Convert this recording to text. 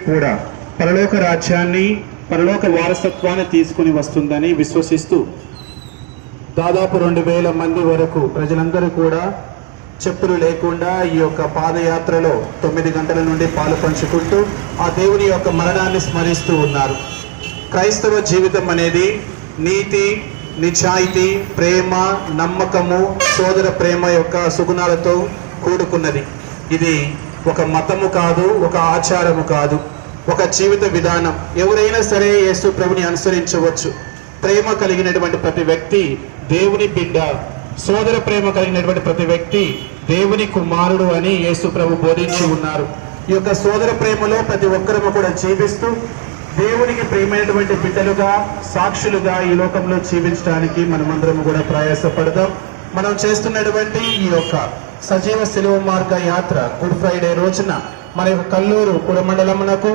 కూడా పరలోక రాజ్యాన్ని పరలోక వారసత్వాన్ని తీసుకుని వస్తుందని విశ్వసిస్తూ దాదాపు 2000 మంది వరకు ప్రజలందరూ కూడా చెప్పులు లేకుండా ఈ యొక్క పాదయాత్రలో 9 గంటల నుండి పాలు పంచుకుంటూ ఆ దేవుని యొక్క మరణాన్ని స్మరిస్తూ ఉన్నారు. క్రైస్తవ జీవితం అనేది నీతి, నిజాయితీ, ప్రేమ, నమ్మకము, సోదర ప్రేమ యొక్క సుగుణాలతో కూడుకున్నది. ఇది ఒక మతము కాదు, ఒక ఆచారము కాదు, ఒక జీవిత విధానం. ఎవరైనా సరే యేసు ప్రభుని అనుసరించవచ్చు. ప్రేమ కలిగినటువంటి ప్రతి వ్యక్తి దేవుని బిడ్డ, సోదర ప్రేమ కలిగినటువంటి ప్రతి వ్యక్తి దేవుని కుమారుడు అని యేసు ప్రభు బోధించి ఉన్నారు. ఈ యొక్క సోదర ప్రేమలో ప్రతి ఒక్కరము కూడా జీవిస్తూ దేవునికి ప్రేమైనటువంటి బిడ్డలుగా, సాక్షులుగా ఈ లోకంలో జీవించడానికి మనమందరము కూడా ప్రయాసపడదాం. మనం చేస్తున్నటువంటి ఈ యొక్క సజీవ శిలువ మార్గ యాత్ర గుడ్ ఫ్రైడే రోజున మన యొక్క కల్లూరు పురమండలమునకు